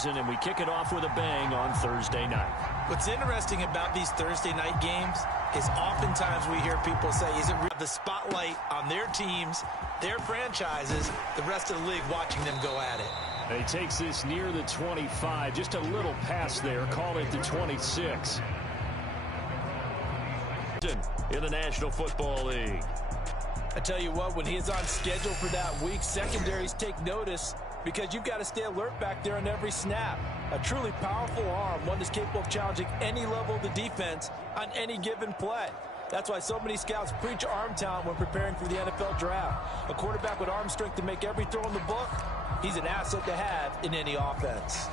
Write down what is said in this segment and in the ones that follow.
season, and we kick it off with a bang on Thursday night. What's interesting about these Thursday night games is oftentimes we hear people say, is it the spotlight on their teams, their franchises, the rest of the league watching them go at it. He takes this near the 25, just a little pass there, call it the 26. In the National Football League. I tell you what, when he is on schedule for that week, secondaries take notice because you've got to stay alert back there on every snap. A truly powerful arm, one that's capable of challenging any level of the defense on any given play. That's why so many scouts preach arm talent when preparing for the NFL draft. A quarterback with arm strength to make every throw in the book, he's an asset to have in any offense.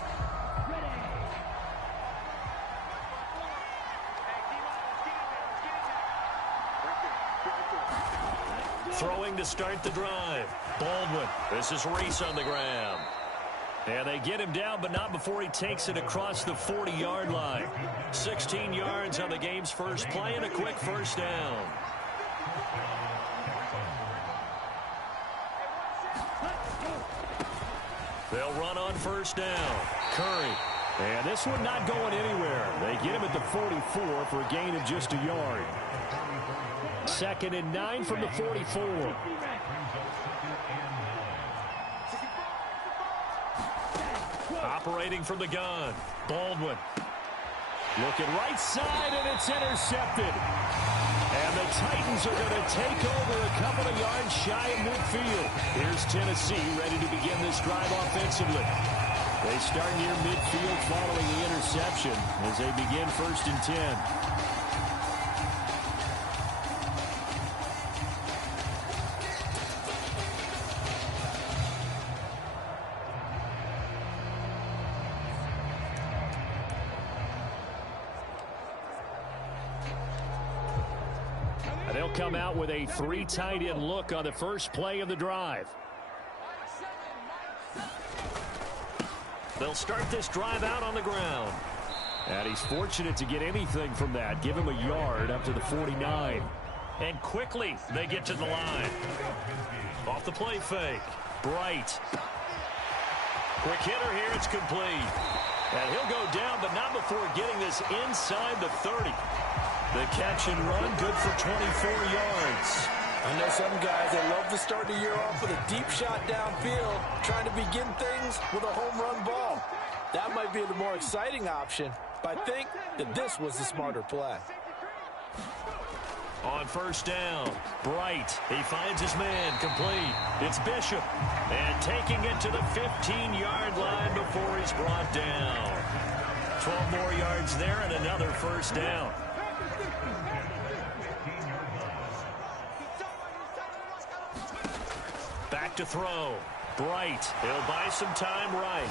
Throwing to start the drive. Baldwin. This is Reese on the ground. And they get him down, but not before he takes it across the 40-yard line. 16 yards on the game's first play and a quick first down. They'll run on first down. Curry. And this one not going anywhere. They get him at the 44 for a gain of just a yard. 2nd and 9 from the 44. Operating from the gun. Baldwin. Looking right side, and it's intercepted. And the Titans are going to take over a couple of yards shy of midfield. Here's Tennessee ready to begin this drive offensively. They start near midfield following the interception as they begin 1st and 10. They'll come out with a 3 tight end look on the first play of the drive. They'll start this drive out on the ground. And he's fortunate to get anything from that. Give him a yard up to the 49. And quickly they get to the line. Off the play fake. Bright. Quick hitter here. It's complete. And he'll go down, but not before getting this inside the 30. The catch and run, good for 24 yards. I know some guys, they love to start the year off with a deep shot downfield, trying to begin things with a home run ball. That might be the more exciting option, but I think that this was the smarter play. On first down, Bright. He finds his man, complete. It's Bishop. And taking it to the 15-yard line before he's brought down. 12 more yards there and another first down. Back to throw. Bright. He'll buy some time right.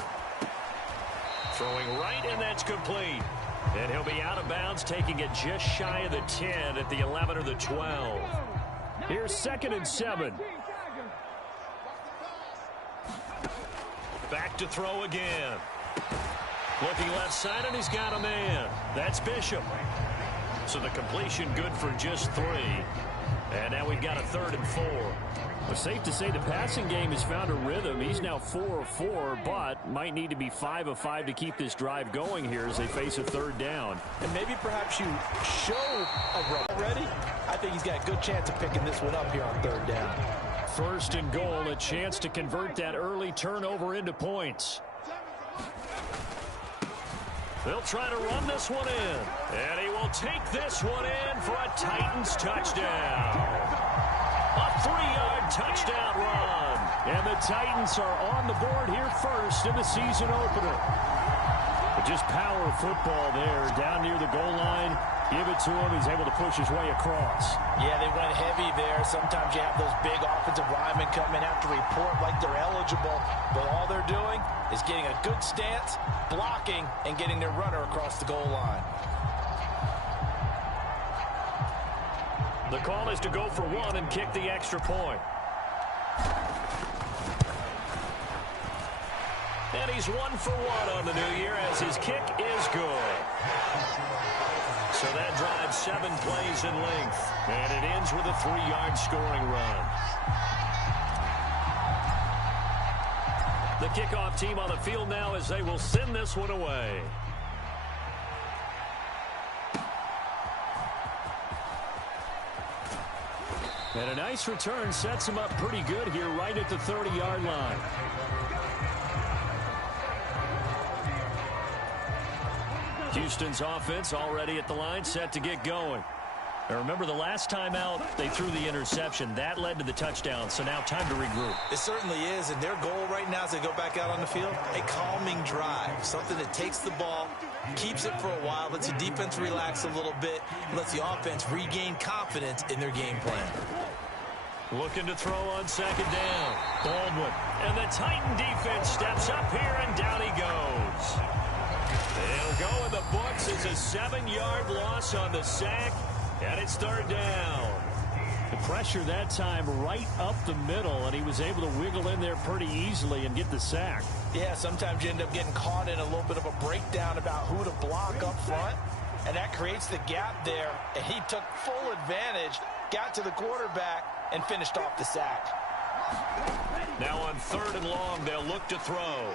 Throwing right, and that's complete. And he'll be out of bounds, taking it just shy of the 10 at the 11 or the 12. Here's 2nd and 7. Back to throw again. Looking left side, and he's got a man. That's Bishop. So the completion good for just 3. And now we've got a 3rd and 4. It's safe to say the passing game has found a rhythm. He's now 4 of 4, but might need to be 5 of 5 to keep this drive going here as they face a 3rd down. And maybe perhaps you show a run already. I think he's got a good chance of picking this one up here on 3rd down. 1st and goal, a chance to convert that early turnover into points. They'll try to run this one in. And he will take this one in for a Titans touchdown. A 3-yard touchdown run. And the Titans are on the board here first in the season opener. But just power football there down near the goal line. Give it to him. He's able to push his way across. Yeah, they went heavy there. Sometimes you have those big offensive linemen come in, have to report like they're eligible. But all they're doing is getting a good stance, blocking, and getting their runner across the goal line. The call is to go for 1 and kick the extra point. And he's 1 for 1 on the new year as his kick is good. So that drives 7 plays in length. And it ends with a 3-yard scoring run. The kickoff team on the field now as they will send this one away. And a nice return sets him up pretty good here right at the 30-yard line. Houston's offense already at the line, set to get going. Now remember, the last time out, they threw the interception. That led to the touchdown, so now time to regroup. It certainly is, and their goal right now as they go back out on the field, a calming drive, something that takes the ball, keeps it for a while, lets the defense relax a little bit, lets the offense regain confidence in their game plan. Looking to throw on second down. Baldwin. And the Titan defense steps up here, and down he goes. It'll go in the books as a 7-yard loss on the sack, and it's third down. The pressure that time right up the middle, and he was able to wiggle in there pretty easily and get the sack. Yeah, sometimes you end up getting caught in a little bit of a breakdown about who to block up front, and that creates the gap there, and he took full advantage, got to the quarterback, and finished off the sack. Now on third and long, they'll look to throw.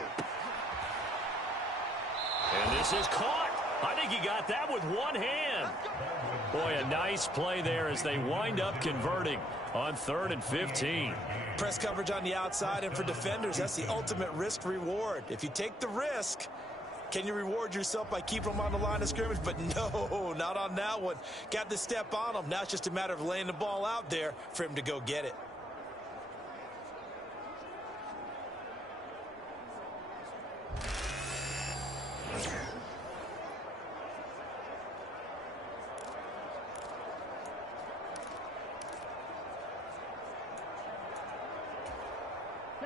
And this is caught. I think he got that with one hand. Boy, a nice play there as they wind up converting on 3rd and 15. Press coverage on the outside, and for defenders, that's the ultimate risk-reward. If you take the risk, can you reward yourself by keeping them on the line of scrimmage? But no, not on that one. Got the step on him. Now it's just a matter of laying the ball out there for him to go get it.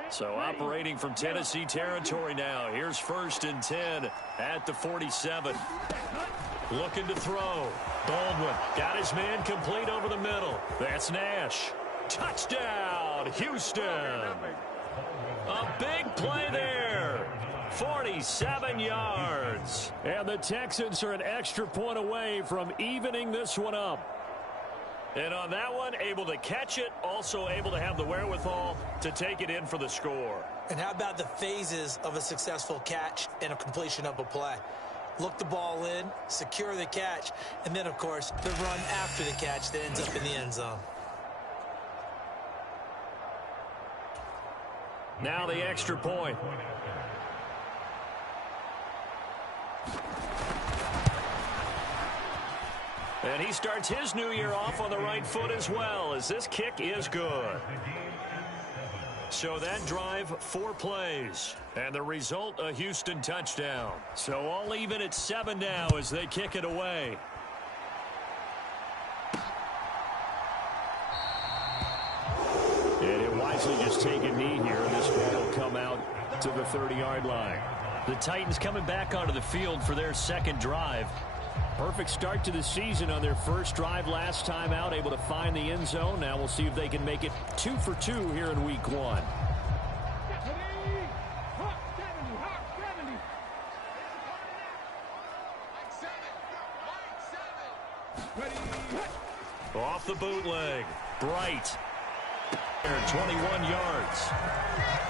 So operating from Tennessee territory now. Here's 1st and 10 at the 47. Looking to throw. Baldwin got his man complete over the middle. That's Nash. Touchdown, Houston. A big play there. 47 yards. And the Texans are an extra point away from evening this one up. And on that one, able to catch it, also able to have the wherewithal to take it in for the score. And how about the phases of a successful catch and a completion of a play? Look the ball in, secure the catch, and then, of course, the run after the catch that ends up in the end zone. Now the extra point. And he starts his new year off on the right foot as well, as this kick is good. So that drive, 4 plays. And the result, a Houston touchdown. So all even at 7 now as they kick it away. And it wisely just take a knee here, and this ball will come out to the 30-yard line. The Titans coming back onto the field for their second drive. Perfect start to the season on their first drive last time out, able to find the end zone. Now we'll see if they can make it 2 for 2 here in week 1. Off the bootleg. Bright. 21 yards.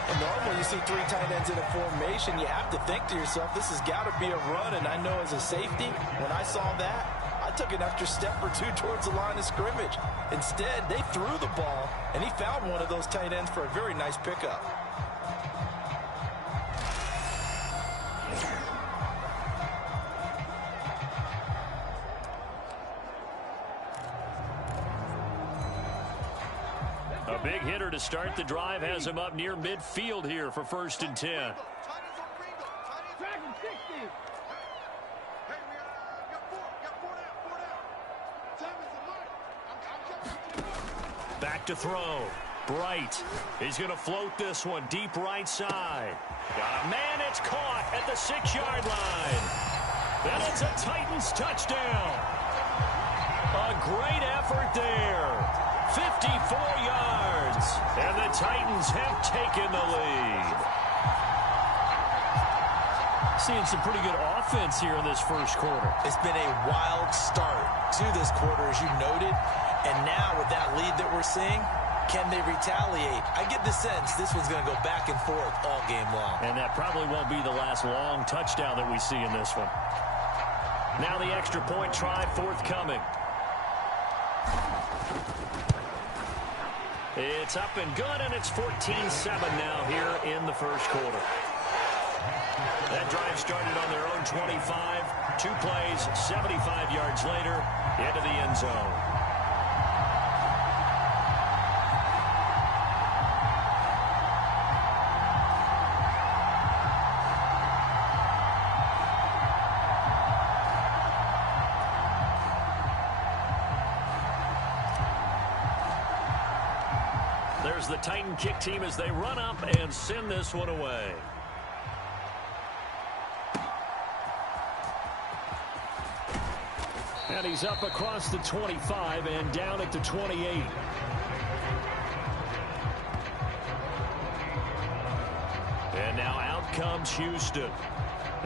And normally you see 3 tight ends in a formation, you have to think to yourself, this has got to be a run. And I know as a safety, when I saw that, I took an extra step or 2 towards the line of scrimmage. Instead, they threw the ball, and he found one of those tight ends for a very nice pickup. A big hitter to start the drive has him up near midfield here for 1st and 10. Back to throw. Bright. He's going to float this one deep right side. Got a man. It's caught at the 6-yard line. Then it's a Titans touchdown. A great effort there. 54 yards, and the Titans have taken the lead. Seeing some pretty good offense here in this first quarter. It's been a wild start to this quarter, as you noted, and now with that lead that we're seeing, Can they retaliate? I get the sense this one's going to go back and forth all game long. And that probably won't be the last long touchdown that we see in this one. Now the extra point try forthcoming. It's up and good, and it's 14-7 now here in the first quarter. That drive started on their own 25. 2 plays, 75 yards later, into the end zone. There's the Titan kick team as they run up and send this one away. And he's up across the 25 and down at the 28. And now out comes Houston.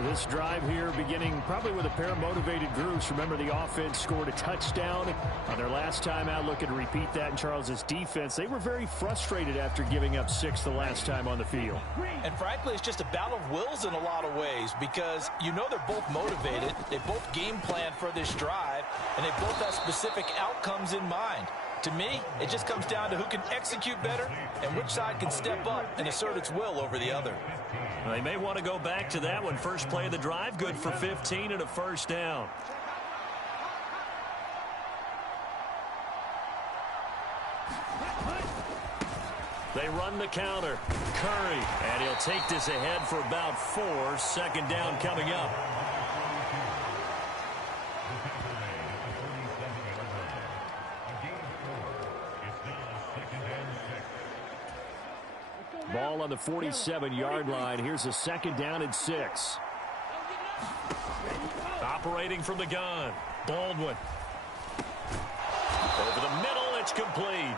This drive here beginning probably with a pair of motivated groups. Remember, the offense scored a touchdown on their last time out. Looking to repeat that in Charles's defense. They were very frustrated after giving up 6 the last time on the field. And frankly, it's just a battle of wills in a lot of ways because you know they're both motivated. They both game plan for this drive, and they both have specific outcomes in mind. To me, it just comes down to who can execute better and which side can step up and assert its will over the other. Well, they may want to go back to that one. First play of the drive, good for 15 and a first down. They run the counter. Curry, and he'll take this ahead for about 4. Second down coming up. Ball on the 47-yard line. Here's a second down and 6. Operating from the gun. Baldwin. Over the middle, it's complete.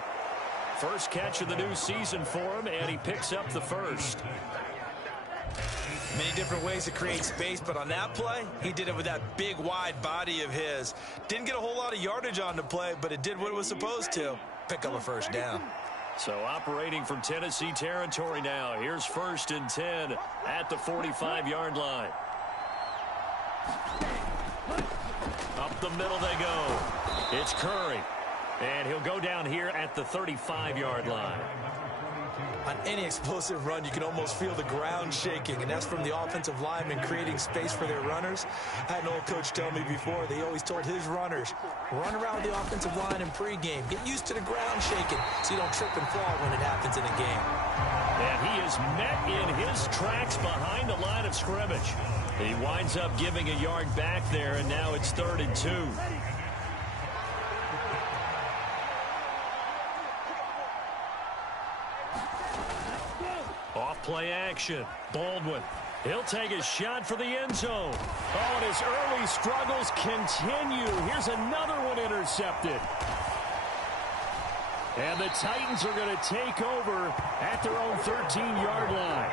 First catch of the new season for him, and he picks up the first. Many different ways to create space, but on that play, he did it with that big, wide body of his. Didn't get a whole lot of yardage on the play, but it did what it was supposed to. Pick up a first down. So operating from Tennessee territory now. Here's 1st and 10 at the 45-yard line. Up the middle they go. It's Curry. And he'll go down here at the 35-yard line. On any explosive run, you can almost feel the ground shaking, and that's from the offensive linemen creating space for their runners. I had an old coach tell me before, they always told his runners, run around the offensive line in pregame. Get used to the ground shaking so you don't trip and fall when it happens in a game. And he is met in his tracks behind the line of scrimmage. He winds up giving a yard back there, and now it's 3rd and 2. Play action. Baldwin. He'll take a shot for the end zone. Oh, and his early struggles continue. Here's another one intercepted. And the Titans are going to take over at their own 13-yard line.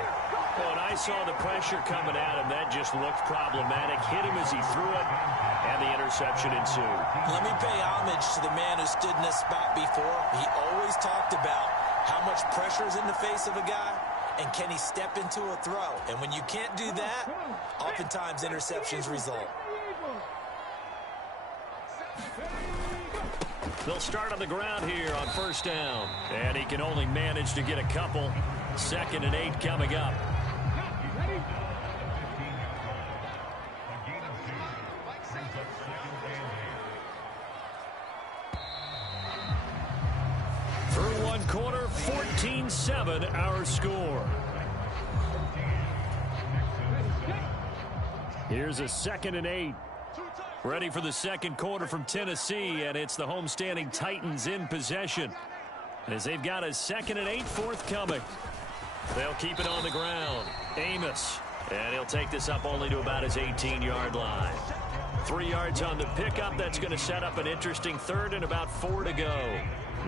Well, and I saw the pressure coming at him. That just looked problematic. Hit him as he threw it, and the interception ensued. Let me pay homage to the man who stood in this spot before. He always talked about how much pressure is in the face of a guy. And can he step into a throw? And when you can't do that, oftentimes interceptions result. They'll start on the ground here on 1st down. And he can only manage to get a couple. 2nd and 8 coming up. Through one quarter, 14-7 our score. Here's a 2nd and 8. Ready for the second quarter from Tennessee, and it's the homestanding Titans in possession. As they've got a 2nd and 8 forthcoming. They'll keep it on the ground. Amos. And he'll take this up only to about his 18-yard line. 3 yards on the pickup. That's going to set up an interesting 3rd and about 4 to go.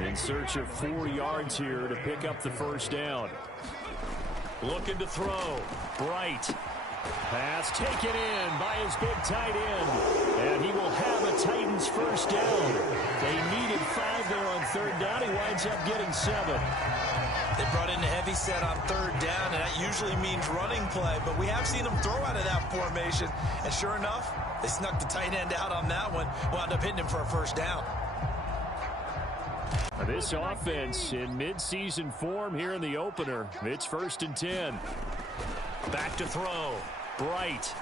In search of 4 yards here to pick up the first down. Looking to throw. Bright. Pass taken in by his big tight end. And he will have a Titans first down. They needed 5 there on 3rd down. He winds winds up getting 7. They brought in a heavy set on 3rd down, and that usually means running play, but we have seen them throw out of that formation, and sure enough, they snuck the tight end out on that one, wound up hitting him for a 1st down. This offense in midseason form here in the opener. It's 1st and 10. Back to throw. Bright.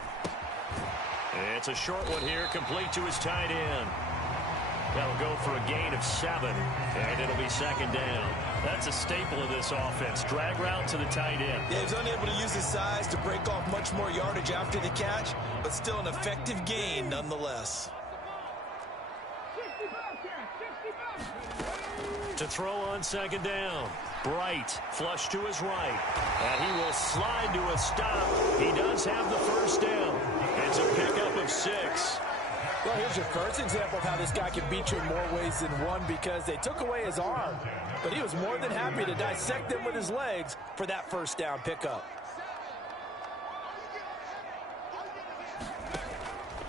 It's a short one here, complete to his tight end. That'll go for a gain of 7, and it'll be 2nd down. That's a staple of this offense. Drag route to the tight end. Yeah, he was unable to use his size to break off much more yardage after the catch, but still an effective gain nonetheless. To throw on 2nd down. Bright, flush to his right. And he will slide to a stop. He does have the 1st down. It's a pickup of 6. Well, here's your first example of how this guy can beat you in more ways than one, because they took away his arm, but he was more than happy to dissect them with his legs for that 1st down pickup.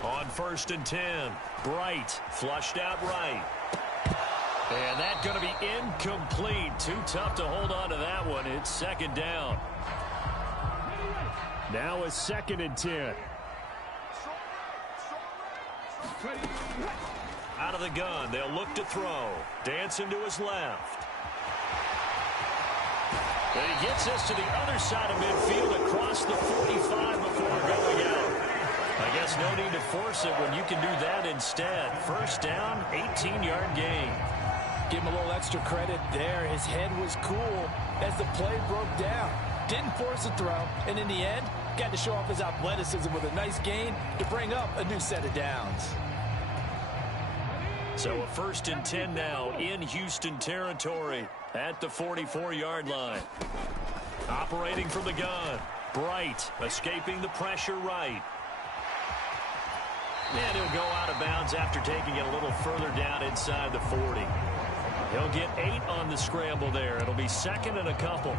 On 1st and 10, Bright flushed out right. And that's going to be incomplete. Too tough to hold on to that one. It's 2nd down. Now a 2nd and 10. Out of the gun, they'll look to throw. Dancing to his left. And he gets us to the other side of midfield across the 45 before going out. I guess no need to force it when you can do that instead. 1st down, 18-yard gain. Give him a little extra credit there. His head was cool as the play broke down. Didn't force a throw, and in the end, got to show off his athleticism with a nice gain to bring up a new set of downs. So a 1st and 10 now in Houston territory at the 44-yard line. Operating from the gun. Bright escaping the pressure right. And he'll go out of bounds after taking it a little further down inside the 40. He'll get 8 on the scramble there. It'll be 2nd and a couple.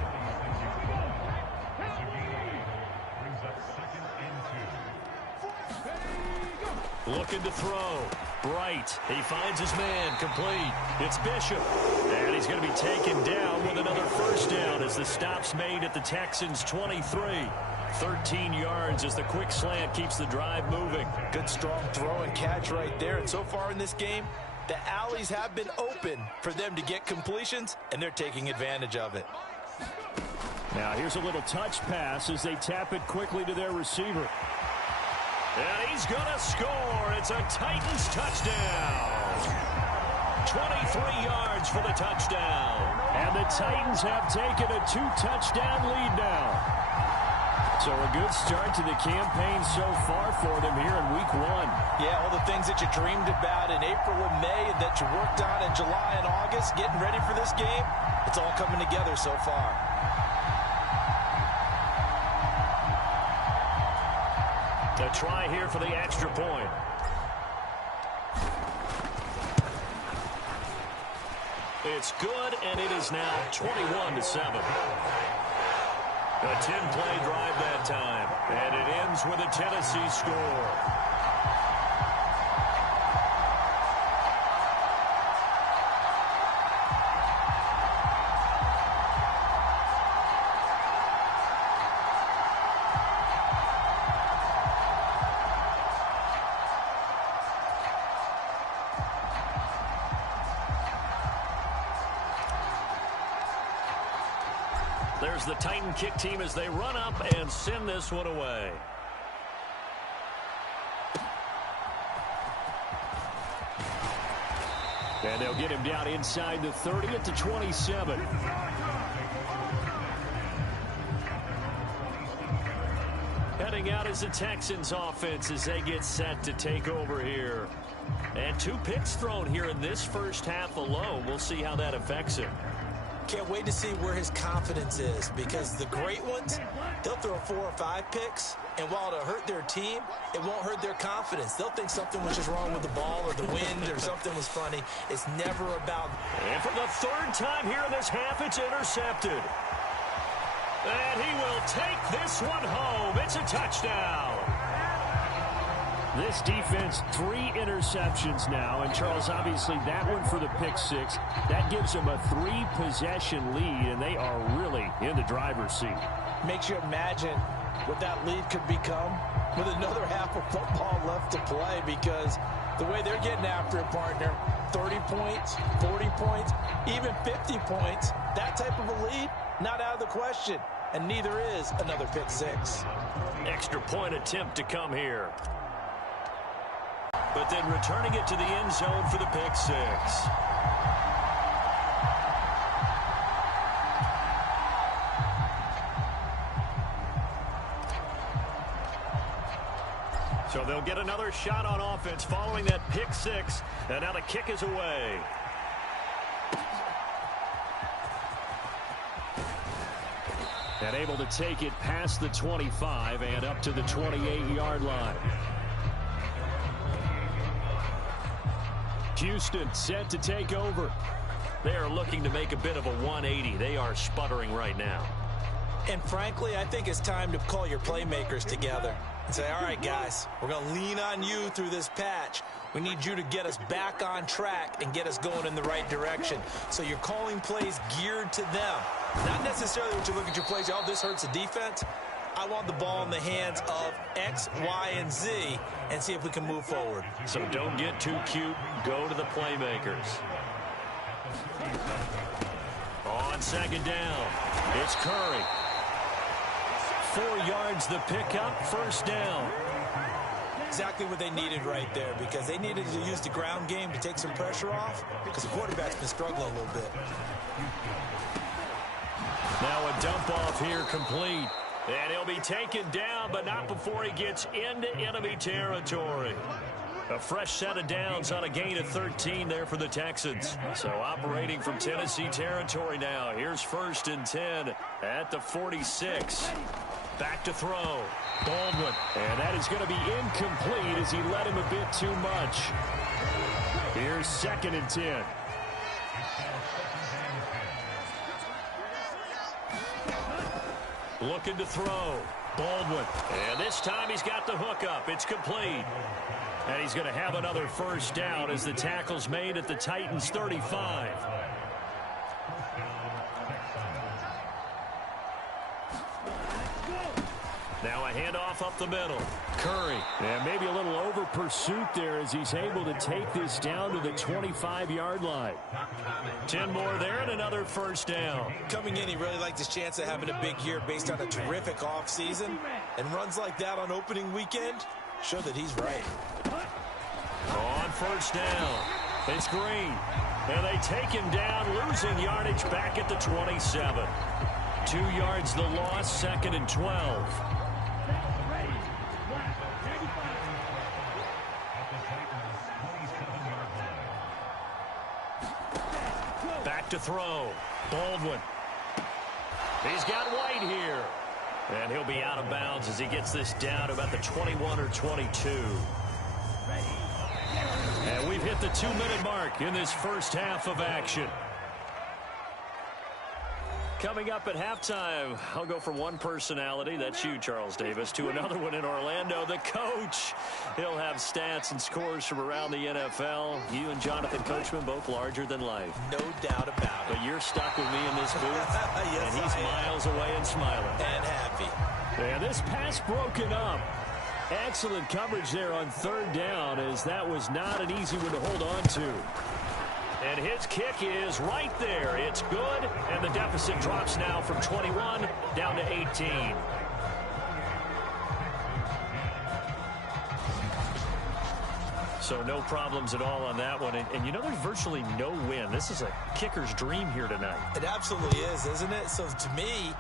Looking to throw. Bright. He finds his man. Complete. It's Bishop. And he's going to be taken down with another 1st down as the stop's made at the Texans' 23. 13 yards as the quick slant keeps the drive moving. Good strong throw and catch right there. And so far in this game, the alleys have been open for them to get completions, and they're taking advantage of it. Now here's a little touch pass as they tap it quickly to their receiver. And he's going to score. It's a Titans touchdown. 23 yards for the touchdown. And the Titans have taken a 2-touchdown lead now. So a good start to the campaign so far for them here in week 1. Yeah, all the things that you dreamed about in April and May and that you worked on in July and August, getting ready for this game, it's all coming together so far. A try here for the extra point. It's good, and it is now 21-7. A 10-play drive that time, and it ends with a Tennessee score. There's the Titan kick team as they run up and send this one away. And they'll get him down inside the 30 at the 27. Heading out is the Texans offense as they get set to take over here. And 2 picks thrown here in this first half alone. We'll see how that affects him. Can't wait to see where his confidence is, because the great ones, they'll throw 4 or 5 picks, and while it'll hurt their team, it won't hurt their confidence. They'll think something was just wrong with the ball or the wind or something was funny. It's never about... And for the 3rd time here in this half, it's intercepted. And he will take this one home. It's a touchdown. This defense, 3 interceptions now. And, Charles, obviously that one for the pick 6. That gives them a 3-possession lead, and they are really in the driver's seat. Makes you imagine what that lead could become with another half of football left to play, because the way they're getting after it, partner, 30 points, 40 points, even 50 points, that type of a lead, not out of the question. And neither is another pick 6. Extra point attempt to come here. But then returning it to the end zone for the pick 6. So they'll get another shot on offense following that pick 6. And now the kick is away. And able to take it past the 25 and up to the 28-yard line. Houston set to take over. They are looking to make a bit of a 180. They are sputtering right now. And frankly, I think it's time to call your playmakers together and say, all right, guys, we're going to lean on you through this patch. We need you to get us back on track and get us going in the right direction. So you're calling plays geared to them. Not necessarily what you look at your plays, oh, this hurts the defense. I want the ball in the hands of X, Y, and Z and see if we can move forward. So don't get too cute. Go to the playmakers. On second down, it's Curry. 4 yards the pickup, first down. Exactly what they needed right there, because they needed to use the ground game to take some pressure off, because the quarterback's been struggling a little bit. Now a dump off here complete. And he'll be taken down, but not before he gets into enemy territory. A fresh set of downs on a gain of 13 there for the Texans. So operating from Tennessee territory now. Here's 1st and 10 at the 46. Back to throw. Baldwin. And that is going to be incomplete as he led him a bit too much. Here's 2nd and 10. Looking to throw. Baldwin. And this time he's got the hook up. It's complete. And he's going to have another first down as the tackle's made at the Titans 35. Now a handoff up the middle. Curry. And maybe a little over pursuit there as he's able to take this down to the 25-yard line. 10 more there and another first down. Coming in, he really liked his chance of having a big year based on a terrific offseason. And runs like that on opening weekend show that he's right. On first down, it's Green. And they take him down, losing yardage back at the 27. 2 yards the loss, 2nd and 12. Back to throw. Baldwin. He's got White here. And he'll be out of bounds as he gets this down to about the 21 or 22. And we've hit the 2-minute mark in this first half of action. Coming up at halftime, I'll go from one personality, that's you, Charles Davis, to another one in Orlando, the coach. He'll have stats and scores from around the NFL. You and Jonathan Coachman, both larger than life. No doubt about it. But you're stuck with me in this booth, yes, and he's miles away and smiling. And happy. And this pass broken up. Excellent coverage there on 3rd down, as that was not an easy one to hold on to. And his kick is right there. It's good, and the deficit drops now from 21 down to 18. So no problems at all on that one. And you know, there's virtually no win. This is a kicker's dream here tonight. It absolutely is, isn't it? So to me,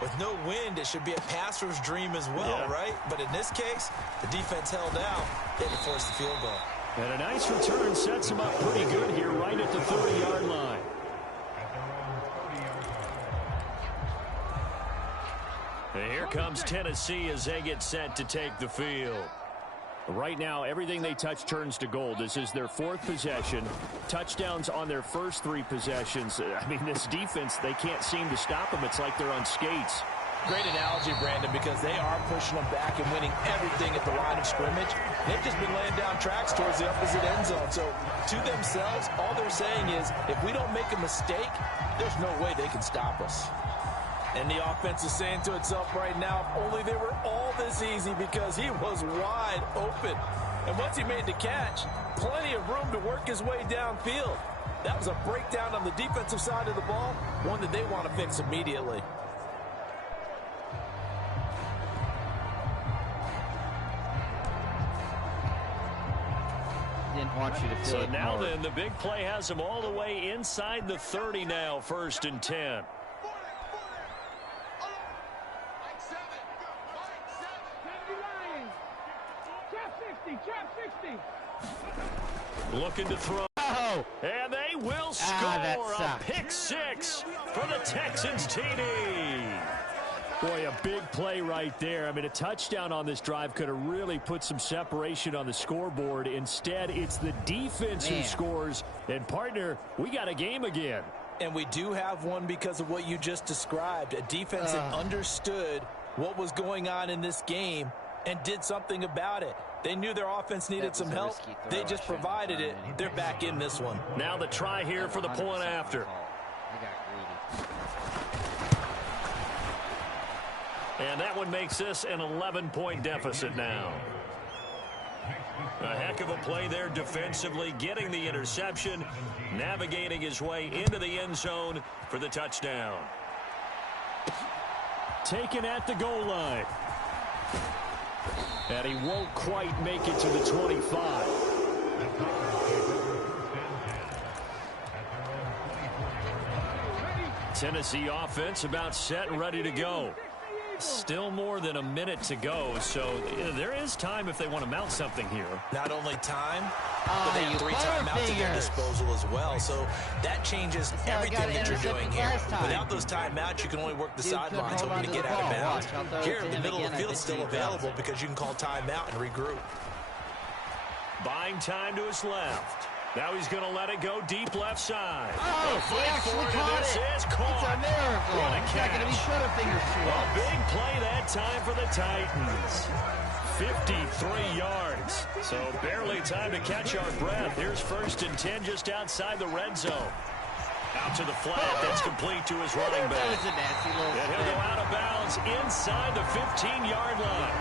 with no wind, it should be a passer's dream as well, right? But in this case, the defense held out. They had to force the field goal. And a nice return sets him up pretty good here right at the 30-yard line. And here comes Tennessee as they get set to take the field. Right now, everything they touch turns to gold. This is their 4th possession. Touchdowns on their first 3 possessions. I mean, this defense, they can't seem to stop them. It's like they're on skates. Great analogy, Brandon, because they are pushing them back and winning everything at the line of scrimmage. They've just been laying down tracks towards the opposite end zone. So to themselves, all they're saying is, if we don't make a mistake, there's no way they can stop us. And the offense is saying to itself right now, if only they were all this easy, because he was wide open. And once he made the catch, plenty of room to work his way downfield. That was a breakdown on the defensive side of the ball, one that they want to fix immediately. Didn't want you to feel so now then, the big play has them all the way inside the 30 now, 1st and 10. Looking to throw. Oh. And they will score a pick 6 for the Texans TD. Boy, a big play right there. I mean, a touchdown on this drive could have really put some separation on the scoreboard. Instead, it's the defense who scores. And, partner, we got a game again. And we do have one because of what you just described. A defense that understood what was going on in this game and did something about it. They knew their offense needed some help. They just provided it. They're back in this one. Now the try here for the point after. And that one makes this an 11-point deficit now. A heck of a play there defensively, getting the interception, navigating his way into the end zone for the touchdown. Taken at the goal line. And he won't quite make it to the 25. Tennessee offense about set and ready to go. Still more than a minute to go, so there is time if they want to mount something here. Not only time, but they have 3 timeouts at their disposal as well, so that changes everything that you're doing here. Without those timeouts, you can only work the sidelines hoping to get out of bounds. Here, the middle of the field is still available because you can call timeout and regroup. Buying time to his left. Now he's going to let it go deep left side. Oh, he actually caught it. It's a miracle. What a He's catch. not going to be Butterfinger swung. A big play that time for the Titans. 53 yards. So barely time to catch our breath. Here's 1st and 10 just outside the red zone. Out to the flat. That's complete to his running back. That was a nasty little And he'll go out of bounds inside the 15-yard line.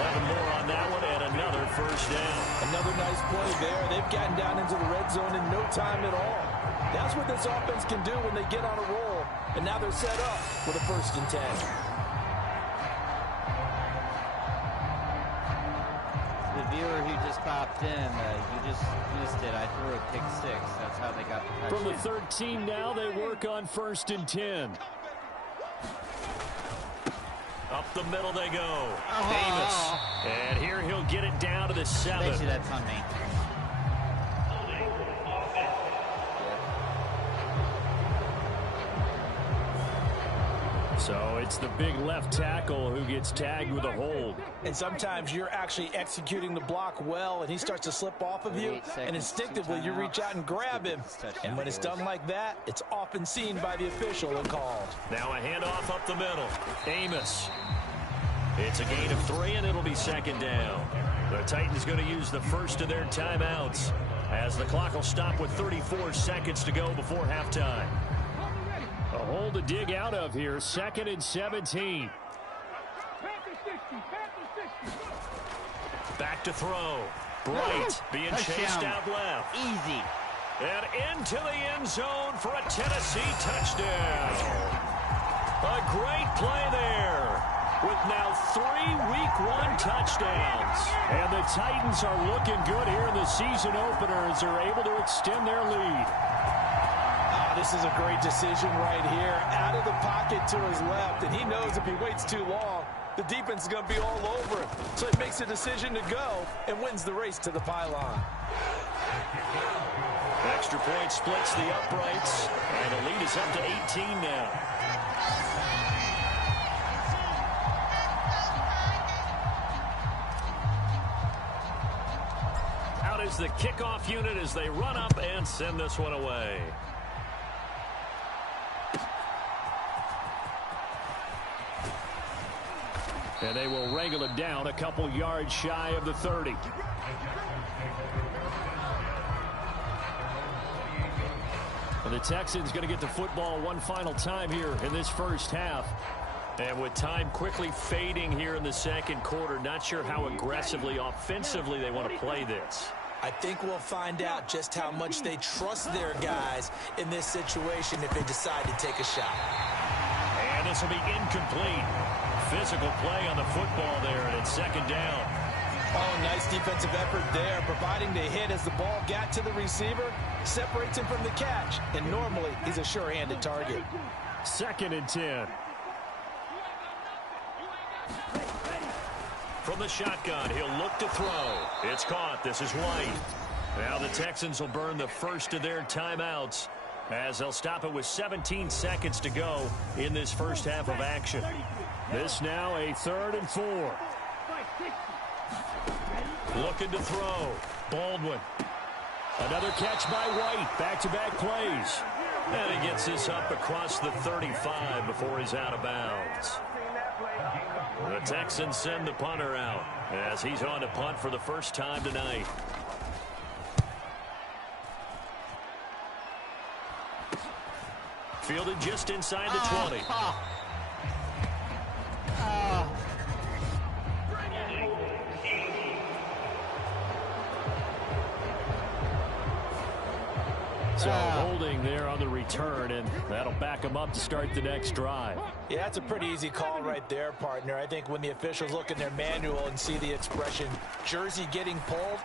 11 more on that one and another 1st down. Another nice play there. They've gotten down into the red zone in no time at all. That's what this offense can do when they get on a roll. And now they're set up for the 1st and 10. The viewer who just popped in, you just missed it. I threw a pick 6. That's how they got the touchdown. From the 13 now, they work on 1st and 10. Up the middle they go. Davis. And here he'll get it down to the 7. I bet you that's on me. So it's the big left tackle who gets tagged with a hold. And sometimes you're actually executing the block well, and he starts to slip off of you, and instinctively you reach out and grab him. And when it's done like that, it's often seen by the official and called. Now a handoff up the middle. Amos. It's a gain of 3, and it'll be 2nd down. The Titans going to use the first of their timeouts as the clock will stop with 34 seconds to go before halftime. A hole to dig out of here. 2nd and 17. Back to throw. Bright being chased out left. Easy. And into the end zone for a Tennessee touchdown. A great play there. With now 3 Week 1 touchdowns. And the Titans are looking good here in the season opener as they're able to extend their lead. This is a great decision right here. Out of the pocket to his left, and he knows if he waits too long, the defense is going to be all over him. So he makes a decision to go and wins the race to the pylon. Extra point splits the uprights, and the lead is up to 18 now. Out is the kickoff unit as they run up and send this one away. And they will wrangle him down a couple yards shy of the 30. And the Texans going to get the football one final time here in this first half. And with time quickly fading here in the second quarter, not sure how aggressively, offensively they want to play this. I think we'll find out just how much they trust their guys in this situation if they decide to take a shot. And this will be incomplete. Physical play on the football there, and it's second down. Oh, nice defensive effort there, providing the hit as the ball got to the receiver, separates him from the catch, and normally he's a sure-handed target. 2nd and 10. From the shotgun, he'll look to throw. It's caught. This is White. Now the Texans will burn the first of their timeouts as they'll stop it with 17 seconds to go in this first half of action. This now a 3rd and 4. Looking to throw. Baldwin. Another catch by White. Back-to-back plays. And he gets this up across the 35 before he's out of bounds. The Texans send the punter out as he's on to punt for the first time tonight. Fielded just inside the 20. So holding there on the return, and that'll back them up to start the next drive. Yeah, that's a pretty easy call right there, partner. I think when the officials look in their manual and see the expression, jersey getting pulled,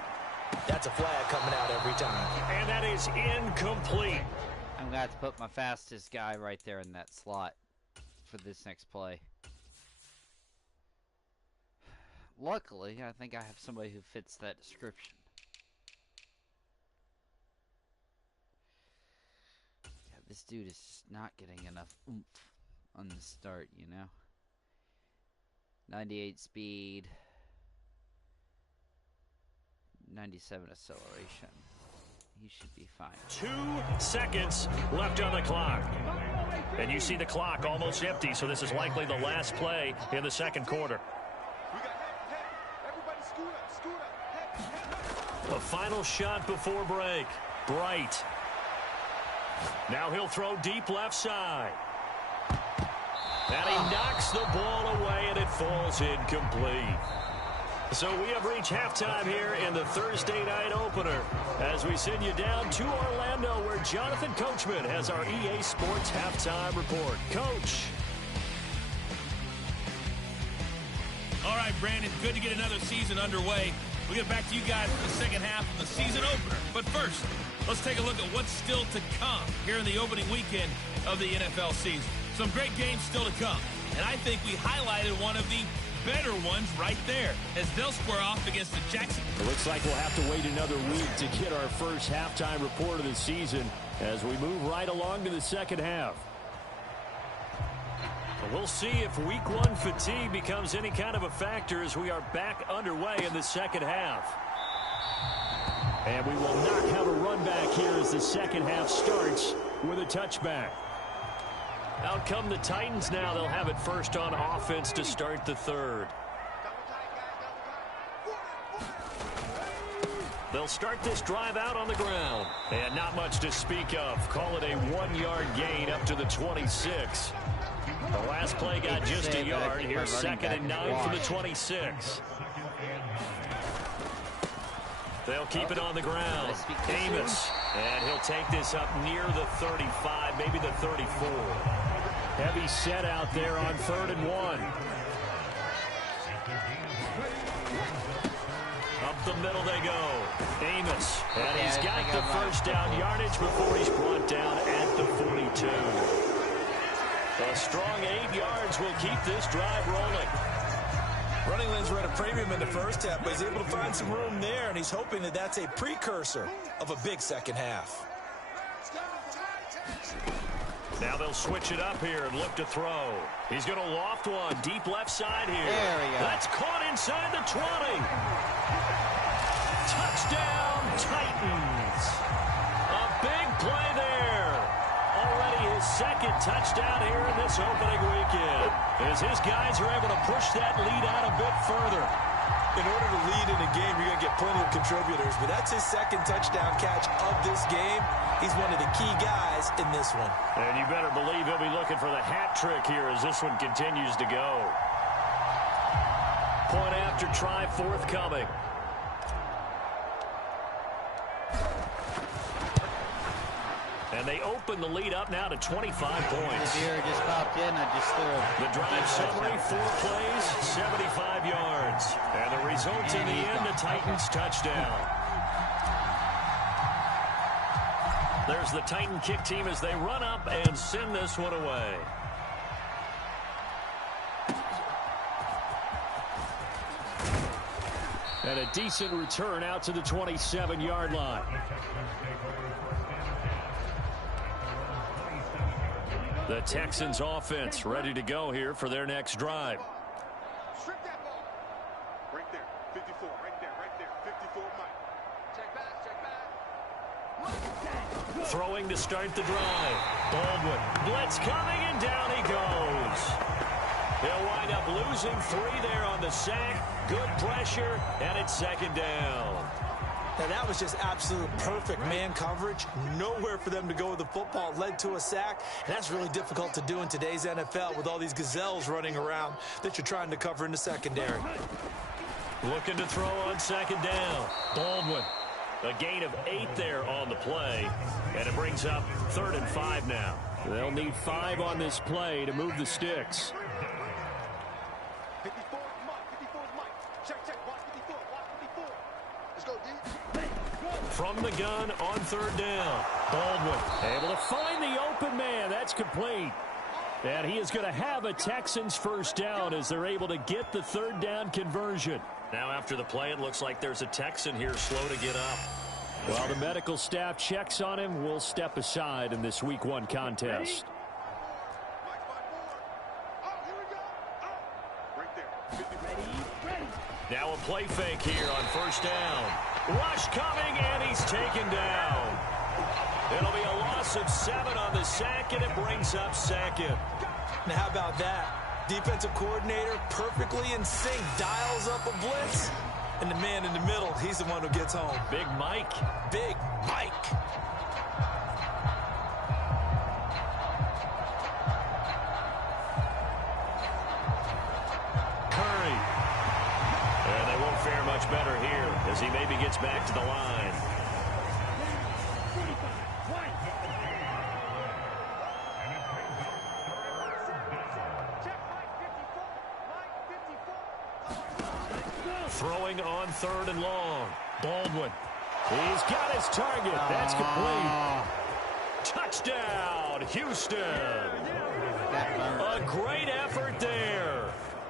that's a flag coming out every time. And that is incomplete. I'm going to have to put my fastest guy right there in that slot for this next play. Luckily, I think I have somebody who fits that description. Yeah, this dude is just not getting enough oomph on the start, you know? 98 speed. 97 acceleration. He should be fine. 2 seconds left on the clock. And you see the clock almost empty, so this is likely the last play in the second quarter. A final shot before break. Bright. Now he'll throw deep left side. And he knocks the ball away, and it falls incomplete. So we have reached halftime here in the Thursday night opener as we send you down to Orlando where Jonathan Coachman has our EA Sports halftime report. Coach. All right, Brandon, good to get another season underway. We'll get back to you guys for the second half of the season opener. But first, let's take a look at what's still to come here in the opening weekend of the NFL season. Some great games still to come. And I think we highlighted one of the better ones right there as they'll square off against the Jacksonville. It looks like we'll have to wait another week to get our first halftime report of the season as we move right along to the second half. We'll see if week 1 fatigue becomes any kind of a factor as we are back underway in the second half. And we will not have a run back here as the second half starts with a touchback. Out come the Titans now. They'll have it first on offense to start the third. They'll start this drive out on the ground. And not much to speak of. Call it a 1-yard gain up to the 26. The last play got just a yard. Here's 2nd and 9 from the 26. They'll keep it on the ground. Amos. And he'll take this up near the 35, maybe the 34. Heavy set out there on 3rd and 1. Up the middle they go. Amos. And he's got the first down yardage before he's brought down at the 42. A strong 8 yards will keep this drive rolling. Running lanes were at a premium in the first half, but he's able to find some room there, and he's hoping that that's a precursor of a big second half. Now they'll switch it up here and look to throw. He's going to loft one deep left side here. There we go. That's caught inside the 20. Touchdown, Titans. A big play there. Already his second touchdown here in this opening weekend, as his guys are able to push that lead out a bit further. In order to lead in a game, you're going to get plenty of contributors, but that's his second touchdown catch of this game. He's one of the key guys in this one. And you better believe he'll be looking for the hat trick here as this one continues to go. Point after try forthcoming. And they open the lead up now to 25 points. The viewer just popped in. I just threw The drive summary, 4 plays, 75 yards. And the results in the end, a Titans touchdown. There's the Titan kick team as they run up and send this one away. And a decent return out to the 27-yard line. The Texans offense ready to go here for their next drive. Strip that ball. Right there. 54. Right there. 54, Mike. Check back. Throwing to start the drive. Baldwin. Blitz coming, and down he goes. He'll wind up losing 3 there on the sack. Good pressure, and it's second down. Now, that was just absolute perfect man coverage. Nowhere for them to go with the football. Led to a sack. And that's really difficult to do in today's NFL with all these gazelles running around that you're trying to cover in the secondary. Looking to throw on second down. Baldwin. A gain of 8 there on the play. And it brings up 3rd and 5 now. They'll need 5 on this play to move the sticks. 54, Mike. Check. Watch 54. Let's go, D. From the gun on 3rd down. Baldwin able to find the open man. That's complete. And he is going to have a Texans first down as they're able to get the 3rd down conversion. Now after the play, it looks like there's a Texan here slow to get up. While the medical staff checks on him, we'll step aside in this Week 1 contest. Now a play fake here on 1st down. Rush coming, and he's taken down. It'll be a loss of 7 on the sack, and it brings up 2nd. Now, how about that? Defensive coordinator perfectly in sync, dials up a blitz, and the man in the middle, he's the one who gets home. Big Mike. Big Mike. Curry. And they won't fare much better here as he maybe gets back to the line. Throwing on 3rd and long. Baldwin. He's got his target. That's complete. Touchdown, Houston. A great effort there.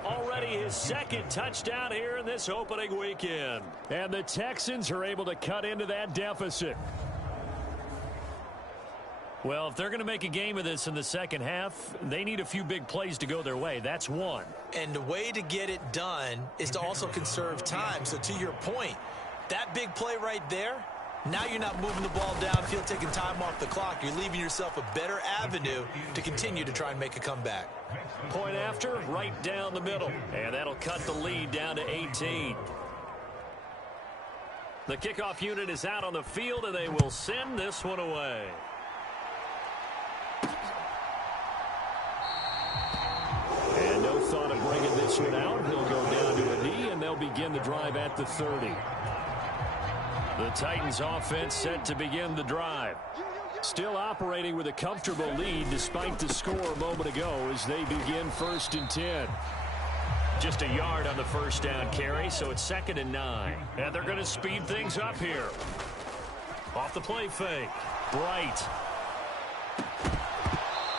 Already his 2nd touchdown here in this opening weekend. And the Texans are able to cut into that deficit. Well, if they're going to make a game of this in the second half, they need a few big plays to go their way. That's one. And the way to get it done is to also conserve time. So to your point, that big play right there, now you're not moving the ball downfield, taking time off the clock. You're leaving yourself a better avenue to continue to try and make a comeback. Point after, right down the middle. And that'll cut the lead down to 18. The kickoff unit is out on the field, and they will send this one away. And no thought of bringing this one out. He'll go down to a knee, and they'll begin the drive at the 30. The Titans offense set to begin the drive. Still operating with a comfortable lead despite the score a moment ago as they begin 1st and 10. Just a yard on the 1st down carry, so it's 2nd and 9. And they're going to speed things up here. Off the play fake. Bright.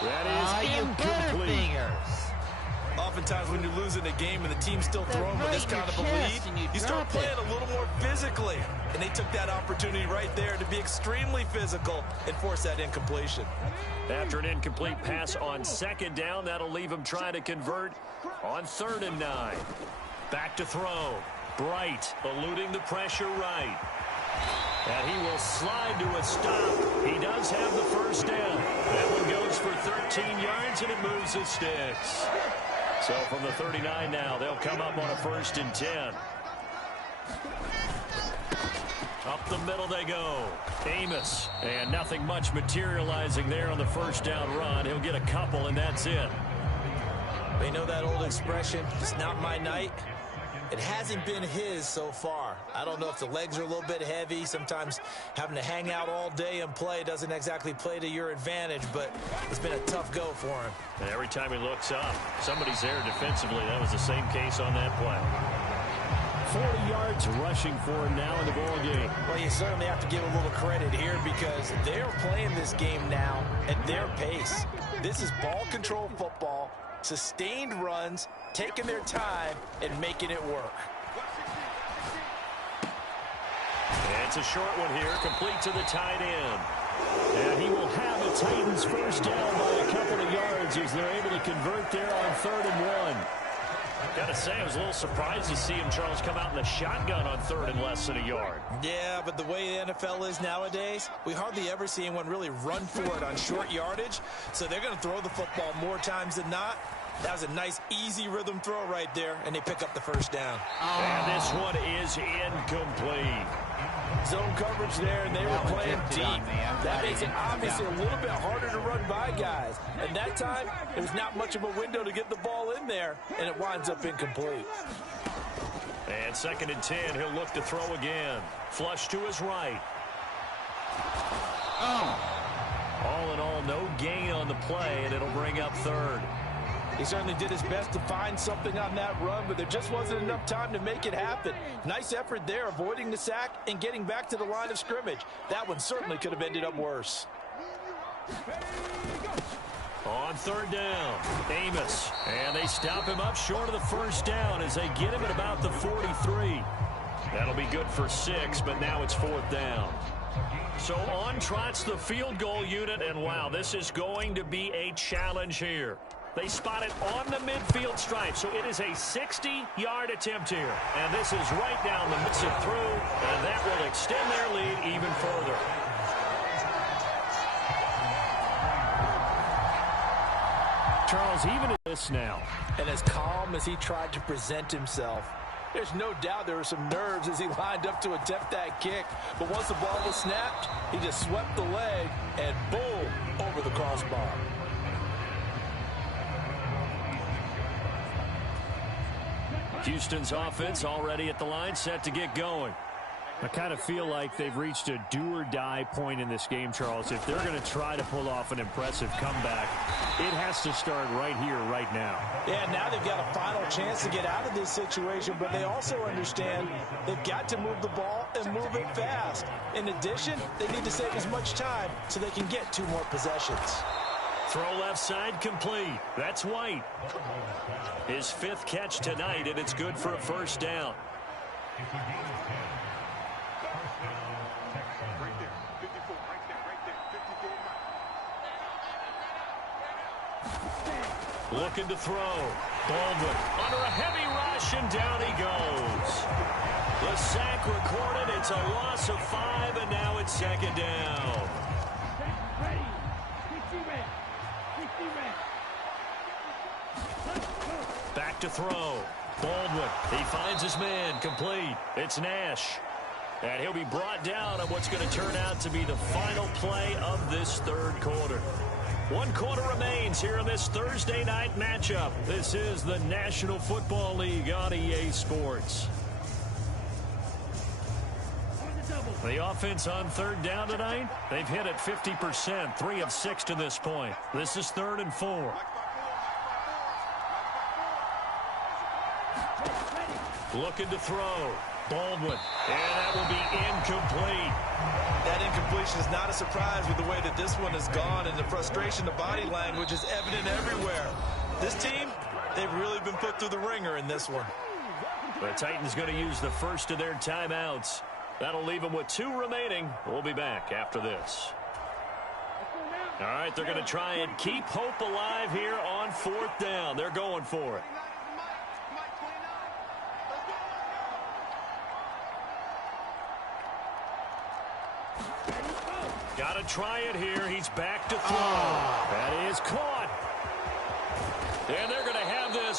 That is incomplete. Oftentimes when you're losing a game and the team's still throwing with this kind of a lead, you start playing a little more physically. And they took that opportunity right there to be extremely physical and force that incompletion. After an incomplete pass on 2nd down, that'll leave him trying to convert on 3rd and 9. Back to throw. Bright eluding the pressure right. And he will slide to a stop. He does have the 1st down. That one goes for 14 yards, and it moves the sticks. So from the 39 now, they'll come up on a 1st and 10. Up the middle they go. Amos. And nothing much materializing there on the 1st down run. He'll get a couple, and that's it. They know that old expression, it's not my night. It hasn't been his so far. I don't know if the legs are a little bit heavy. Sometimes having to hang out all day and play doesn't exactly play to your advantage, but it's been a tough go for him. And every time he looks up, somebody's there defensively. That was the same case on that play. 40 yards rushing for him now in the ball game. Well, you certainly have to give a little credit here because they're playing this game now at their pace. This is ball control football, sustained runs, taking their time and making it work. It's a short one here, complete to the tight end. And he will have the Titans 1st down by a couple of yards as they're able to convert there on 3rd and 1. Gotta say, I was a little surprised to see him, Charles, come out in the shotgun on 3rd and less than a yard. Yeah, but the way the NFL is nowadays, we hardly ever see anyone really run for it on short yardage. So they're going to throw the football more times than not. That was a nice, easy rhythm throw right there, and they pick up the 1st down. And this one is incomplete. Zone coverage there, and they were playing deep. That makes it obviously a little bit harder to run by guys. And that time, there was not much of a window to get the ball in there, and it winds up incomplete. And 2nd and 10, he'll look to throw again. Flush to his right. All in all, no gain on the play, and it'll bring up 3rd. He certainly did his best to find something on that run, but there just wasn't enough time to make it happen. Nice effort there, avoiding the sack and getting back to the line of scrimmage. That one certainly could have ended up worse. On 3rd down, Amos. And they stop him up short of the 1st down as they get him at about the 43. That'll be good for 6, but now it's 4th down. So on trots the field goal unit, and wow, this is going to be a challenge here. They spot it on the midfield stripe, so it is a 60-yard attempt here. And this is right down the middle through, and that will extend their lead even further. Charles, even at this now. And as calm as he tried to present himself, there's no doubt there were some nerves as he lined up to attempt that kick. But once the ball was snapped, he just swept the leg and boom, over the crossbar. Houston's offense already at the line, set to get going. I kind of feel like they've reached a do-or-die point in this game, Charles. If they're going to try to pull off an impressive comeback, it has to start right here, right now. Yeah, now they've got a final chance to get out of this situation, but they also understand they've got to move the ball and move it fast. In addition, they need to save as much time so they can get 2 more possessions. Throw left side complete. That's White. His 5th catch tonight, and it's good for a 1st down. Looking to throw. Baldwin under a heavy rush, and down he goes. The sack recorded. It's a loss of 5, and now it's 2nd down. Back to throw. Baldwin. He finds his man. Complete. It's Nash. And he'll be brought down on what's going to turn out to be the final play of this 3rd quarter. 1 quarter remains here in this Thursday night matchup. This is the National Football League on EA Sports. The offense on 3rd down tonight, they've hit it 50%, 3 of 6 to this point. This is 3rd and 4. Looking to throw. Baldwin. And that will be incomplete. That incompletion is not a surprise with the way that this one has gone, and the frustration, the body language is evident everywhere. This team, they've really been put through the ringer in this one. The Titans going to use the first of their timeouts. That'll leave them with 2 remaining. We'll be back after this. All right, they're going to try and keep hope alive here on 4th down. They're going for it. Got to try it here. He's back to throw. That is caught.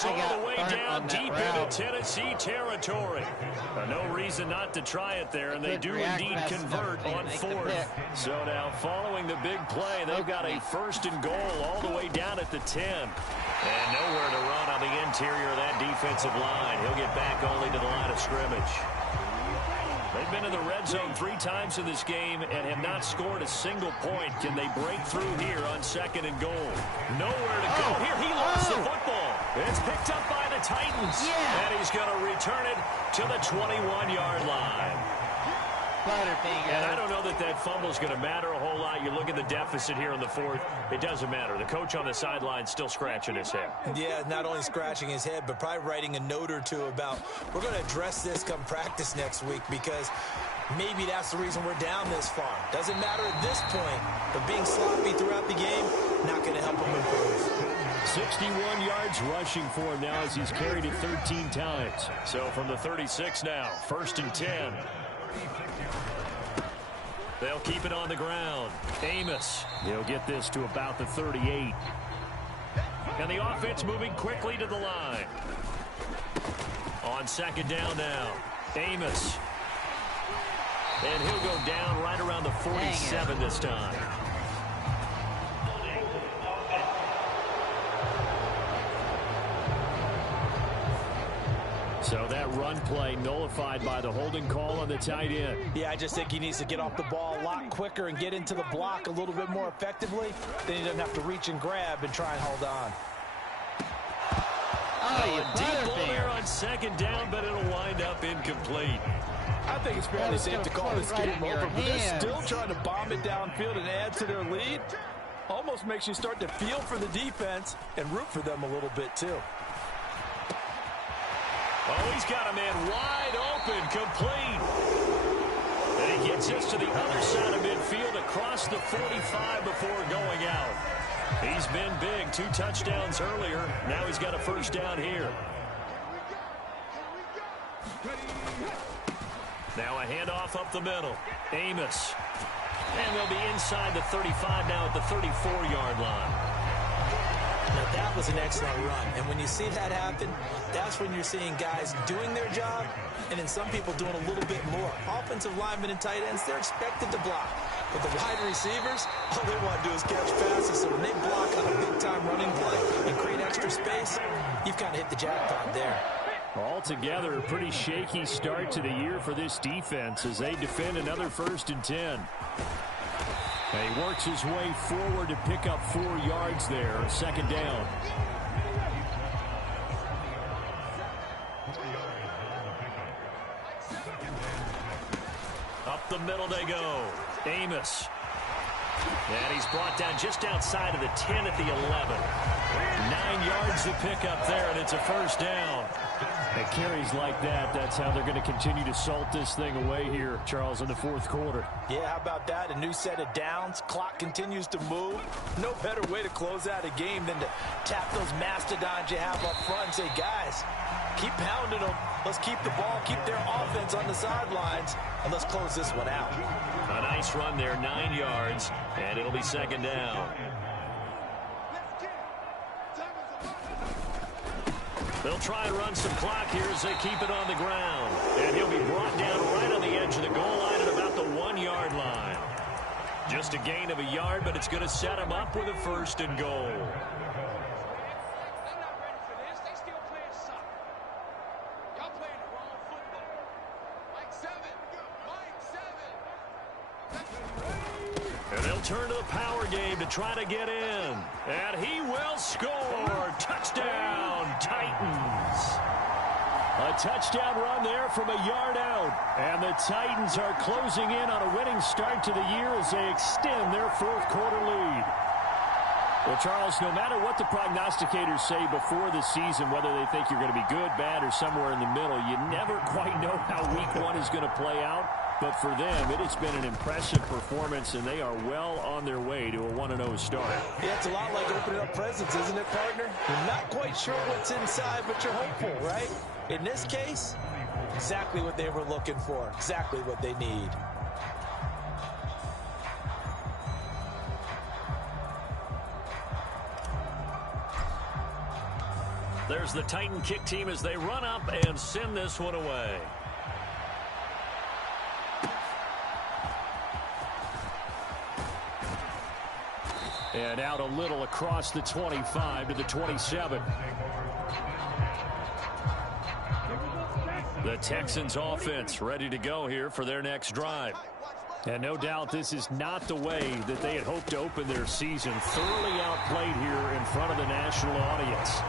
pass all the way down deep into Tennessee territory. No reason not to try it there, and they do indeed convert on fourth. So now following the big play, they've got a first and goal all the way down at the 10. And nowhere to run on the interior of that defensive line. He'll get back only to the line of scrimmage. They've been in the red zone 3 times in this game and have not scored a single point. Can they break through here on second and goal? Nowhere to go here. He lost the football. It's picked up by the Titans. And he's going to return it to the 21-yard line. And I don't know that that fumble is going to matter a whole lot. You look at the deficit here in the fourth. It doesn't matter. The coach on the sideline still scratching his head. Yeah, not only scratching his head, but probably writing a note or two about we're going to address this come practice next week because maybe that's the reason we're down this far. Doesn't matter at this point, but being sloppy throughout the game, not going to help him improve. 61 yards rushing for him now as he's carried it 13 times. So from the 36 now, first and 10. They'll keep it on the ground. Amos, he'll get this to about the 38. And the offense moving quickly to the line. On second down now, Amos. And he'll go down right around the 47 this time. So that run play nullified by the holding call on the tight end. Yeah, I just think he needs to get off the ball a lot quicker and get into the block a little bit more effectively. Then he doesn't have to reach and grab and try and hold on. A deep ball there on second down, but it'll wind up incomplete. I think it's fairly safe to call this game over, but they're still trying to bomb it downfield and add to their lead. Almost makes you start to feel for the defense and root for them a little bit, too. Oh, he's got a man wide open, complete. And he gets this to the other side of midfield across the 45 before going out. He's been big, 2 touchdowns earlier. Now he's got a first down here. Now a handoff up the middle. Amos. And they'll be inside the 35 now at the 34-yard line. Now, that was an excellent run. And when you see that happen, that's when you're seeing guys doing their job and then some people doing a little bit more. Offensive linemen and tight ends, they're expected to block. But the wide receivers, all they want to do is catch passes. So when they block on a big-time running play and create extra space, you've kind of hit the jackpot there. Altogether, a pretty shaky start to the year for this defense as they defend another first and 10. And he works his way forward to pick up 4 yards there, second down. Up the middle they go. Amos. And he's brought down just outside of the 10 at the 11. 9 yards to pick up there, and it's a first down. And carries like that, that's how they're going to continue to salt this thing away here, Charles, in the fourth quarter. Yeah, how about that? A new set of downs. Clock continues to move. No better way to close out a game than to tap those mastodons you have up front and say, guys, keep pounding them. Let's keep the ball, keep their offense on the sidelines, and let's close this one out. A nice run there, 9 yards, and it'll be second down. They'll try and run some clock here as they keep it on the ground. And he'll be brought down right on the edge of the goal line at about the 1-yard line. Just a gain of a yard, but it's going to set him up with a first and goal. And they'll turn to the power game to try to get in. And he will score. Touchdown, Titans. A touchdown run there from a yard out. And the Titans are closing in on a winning start to the year as they extend their fourth quarter lead. Well, Charles, no matter what the prognosticators say before the season, whether they think you're going to be good, bad, or somewhere in the middle, you never quite know how week one is going to play out. But for them, it has been an impressive performance, and they are well on their way to a 1-0 start. Yeah, it's a lot like opening up presents, isn't it, partner? You're not quite sure what's inside, but you're hopeful, right? In this case, exactly what they were looking for, exactly what they need. There's the Titan kick team as they run up and send this one away. And out a little across the 25 to the 27. The Texans offense ready to go here for their next drive. And no doubt this is not the way that they had hoped to open their season. Thoroughly outplayed here in front of the national audience.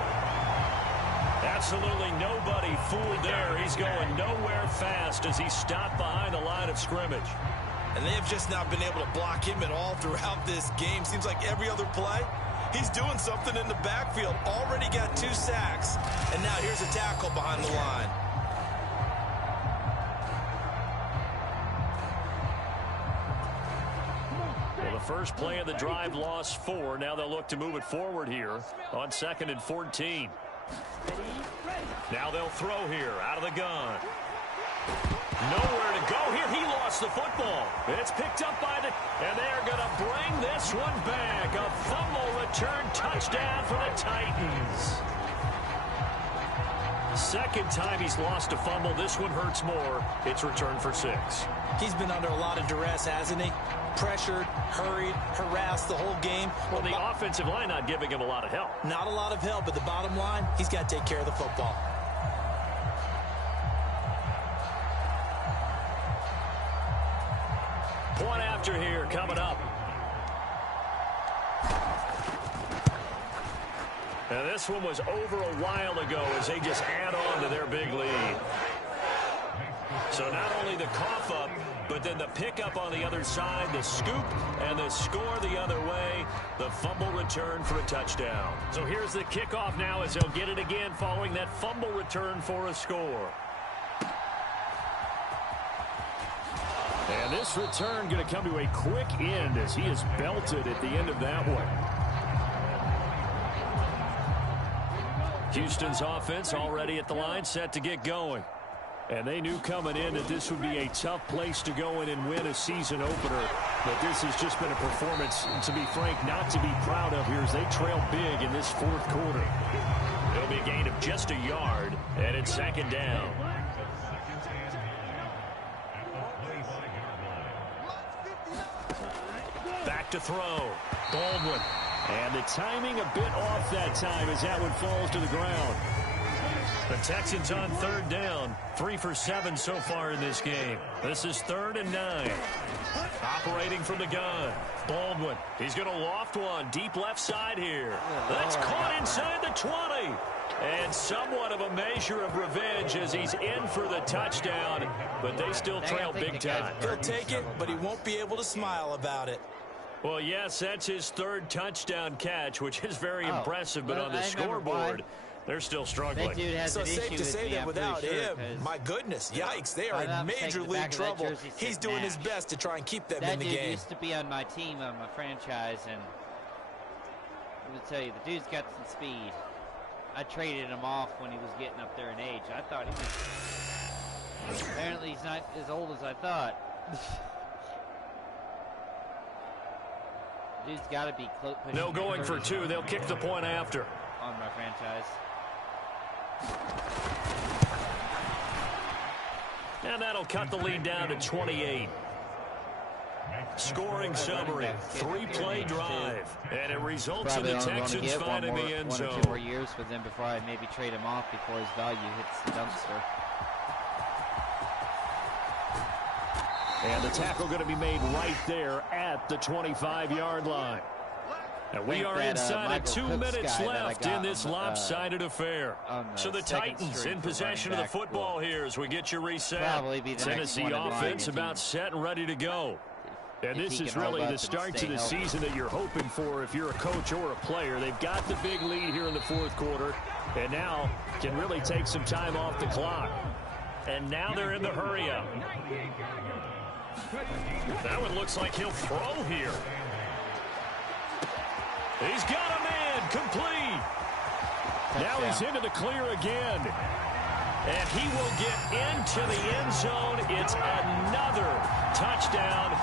Absolutely nobody fooled there. He's going nowhere fast as he's stopped behind the line of scrimmage. And they have just not been able to block him at all throughout this game. Seems like every other play, he's doing something in the backfield. Already got 2 sacks, and now here's a tackle behind the line. Well, the first play of the drive lost 4. Now they'll look to move it forward here on 2nd and 14. Now they'll throw here out of the gun. Nowhere to go here. He lost the football. It's picked up by the... And they are going to bring this one back. A fumble return touchdown for the Titans. Second time he's lost a fumble. This one hurts more. It's returned for 6. He's been under a lot of duress, hasn't he? Pressured, hurried, harassed the whole game. Well, the offensive line not giving him a lot of help. Not a lot of help, but the bottom line, he's got to take care of the football. Point after here coming up. And this one was over a while ago as they just add on to their big lead. So not only the cough up, but then the pickup on the other side, the scoop, and the score the other way, the fumble return for a touchdown. So here's the kickoff now as they'll get it again following that fumble return for a score. And this return going to come to a quick end as he is belted at the end of that one. Houston's offense already at the line, set to get going. And they knew coming in that this would be a tough place to go in and win a season opener. But this has just been a performance, to be frank, not to be proud of here as they trail big in this 4th quarter. It'll be a gain of just a yard, and it's 2nd down. Back to throw. Baldwin. And the timing a bit off that time as that one falls to the ground. The Texans on 3rd down. 3 for 7 so far in this game. This is 3rd and 9. Operating from the gun. Baldwin. He's going to loft one. Deep left side here. That's caught inside the 20. And somewhat of a measure of revenge as he's in for the touchdown. But they still trail big time. He'll take it, but he won't be able to smile about it. Well, yes, that's his 3rd touchdown catch, which is very impressive. But on the scoreboard, they're still struggling. So safe to say that without him, my goodness, yikes, they are in major league trouble. He's doing his best to try and keep them in the game. That dude used to be on my team, on my franchise, and I'm going to tell you, the dude's got some speed. I traded him off when he was getting up there in age. I thought he was... Apparently he's not as old as I thought. Dude's got to be close. No going for 2. They'll kick the point after. On my franchise. And that'll cut the lead down to 28. Scoring summary, 3-play drive. And it results in the Texans finding the end zone. 1 or 2 more years with him before I maybe trade him off before his value hits the dumpster. And the tackle going to be made right there at the 25-yard line. And we are inside of 2 minutes left in this lopsided affair. So the Titans in possession of the football here as we get you reset. Tennessee offense about set and ready to go. And this is really the start to the season that you're hoping for if you're a coach or a player. They've got the big lead here in the 4th quarter and now can really take some time off the clock. And now they're in the hurry-up. That one looks like he'll throw here. He's got a man complete. Now he's into the clear again. And he will get into the end zone. It's another touchdown.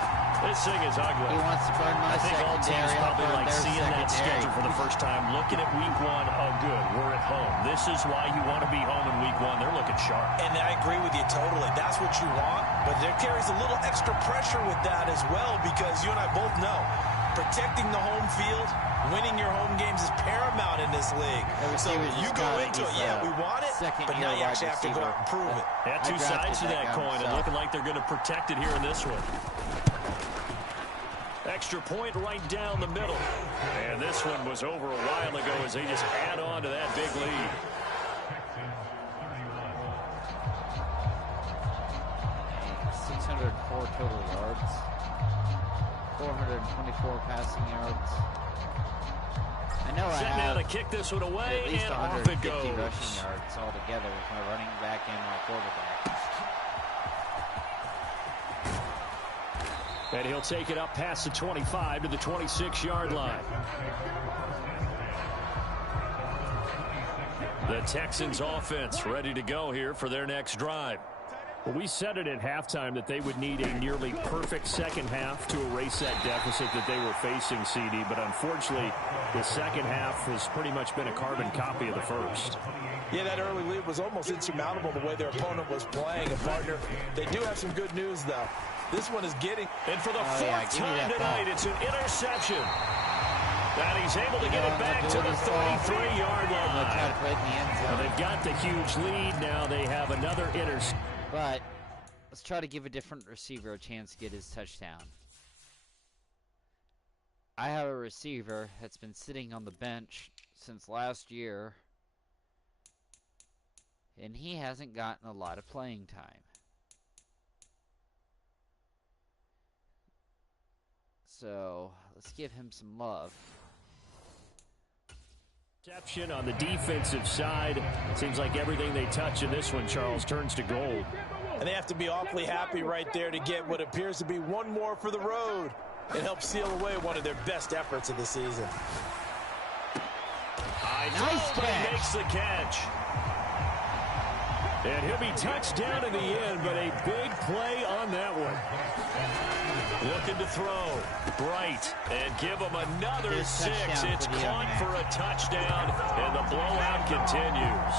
This thing is ugly. He wants to burn my I think all teams probably like seeing that schedule for the first first time looking at week one. Oh, good. We're at home. This is why you want to be home in week one. They're looking sharp. And I agree with you totally. That's what you want. But there carries a little extra pressure with that as well, because you and I both know protecting the home field, winning your home games is paramount in this league. So you go into it, yeah, we want it, but now you actually have to go out and prove it. Yeah, two sides to that coin, and looking like they're going to protect it here in this one. Extra point right down the middle. And this one was over a while ago as they just add on to that big lead. Total yards, 424 passing yards. I know I have to kick this one away, at least and 150 off it goes. rushing yards altogether with my running back and my quarterback. And he'll take it up past the 25 to the 26-yard line. The Texans offense ready to go here for their next drive. Well, we said it at halftime that they would need a nearly perfect second half to erase that deficit that they were facing, CD. But unfortunately, the second half has pretty much been a carbon copy of the first. Yeah, that early lead was almost insurmountable the way their opponent was playing. And, partner, they do have some good news, though. This one is getting... And for the fourth time tonight, it's an interception. And he's able to get it back to the 33-yard line. They've got the huge lead. Now they have another interception. But let's try to give a different receiver a chance to get his touchdown. I have a receiver that's been sitting on the bench since last year, and he hasn't gotten a lot of playing time. So let's give him some love. Interception on the defensive side. Seems like everything they touch in this one, Charles, turns to gold. And they have to be awfully happy right there to get what appears to be one more for the road. It helps seal away one of their best efforts of the season. Nice catch. Makes the catch. And he'll be touched down in the end, but a big play on that one. Looking to throw. Bright. And give him another His 6. It's caught for a touchdown, and the blowout continues.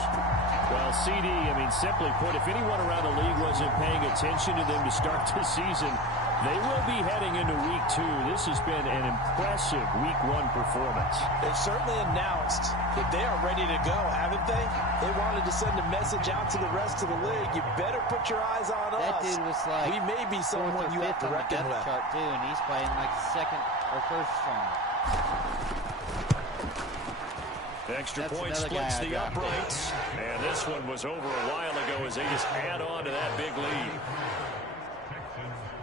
Well, CD, I mean, simply put, if anyone around the league wasn't paying attention to them to start the season, they will be heading into week 2. This has been an impressive week 1 performance. They've certainly announced that they are ready to go, haven't they? They wanted to send a message out to the rest of the league. You better put your eyes on us. That dude was like we may be someone you have to reckon with. Chart too, and he's playing like second or first string. Extra point splits the uprights. And this one was over a while ago as they just add on to that big lead.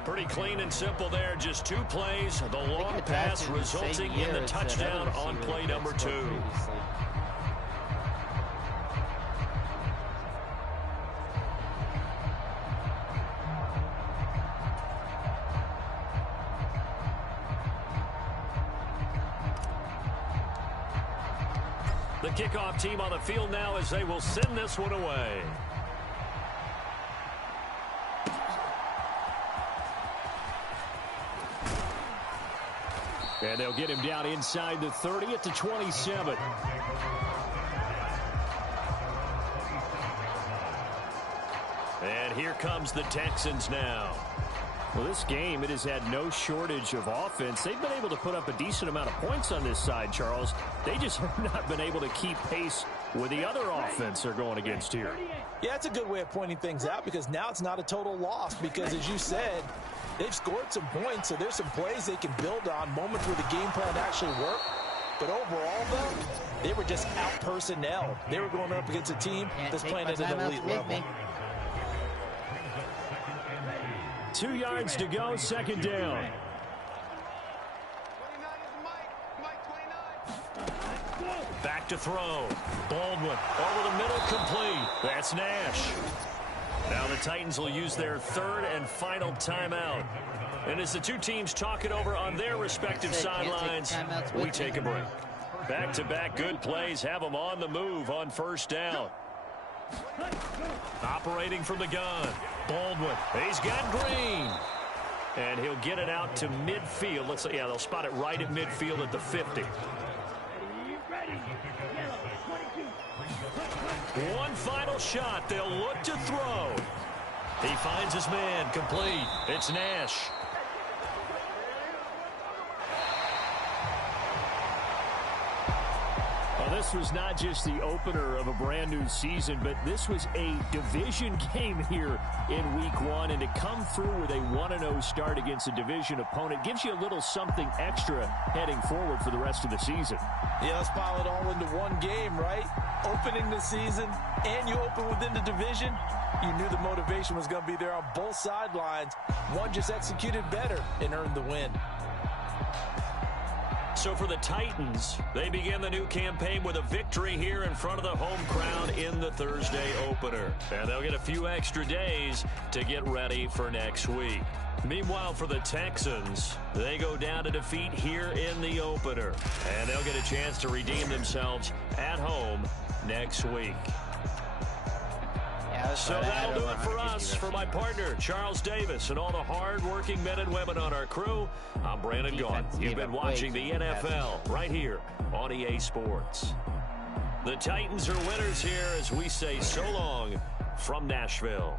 Pretty clean and simple there. Just 2 plays. The long pass resulting in the touchdown on play number 2. The kickoff team on the field now as they will send this one away. And they'll get him down inside the 30 at the 27. And here comes the Texans now. Well, this game, it has had no shortage of offense. They've been able to put up a decent amount of points on this side, Charles. They just have not been able to keep pace with the other offense they're going against here. Yeah, that's a good way of pointing things out, because now it's not a total loss, because as you said, they've scored some points, so there's some plays they can build on, moments where the game plan actually worked. But overall, though, they were just out-personnel. They were going up against a team that's playing at an elite level. 2 yards to go, second down. Back to throw. Baldwin over the middle, complete. That's Nash. Now the Titans will use their 3rd and final timeout. And as the 2 teams talk it over on their respective sidelines, we take a break. Back-to-back good plays have them on the move on first down. Operating from the gun. Baldwin. He's got Green. And he'll get it out to midfield. Let's say, yeah, they'll spot it right at midfield at the 50. One final shot. They'll look to throw. He finds his man. Complete. It's Nash. This was not just the opener of a brand new season, but this was a division game here in week 1. And to come through with a 1-0 start against a division opponent gives you a little something extra heading forward for the rest of the season. Yeah, let's pile it all into one game, right? Opening the season, and you open within the division. You knew the motivation was going to be there on both sidelines. One just executed better and earned the win. So for the Titans, they begin the new campaign with a victory here in front of the home crowd in the Thursday opener. And they'll get a few extra days to get ready for next week. Meanwhile, for the Texans, they go down to defeat here in the opener. And they'll get a chance to redeem themselves at home next week. So that'll do it for us. For my partner, Charles Davis, and all the hard-working men and women on our crew, I'm Brandon Gaughan. You've been watching the NFL right here on EA Sports. The Titans are winners here as we say so long from Nashville.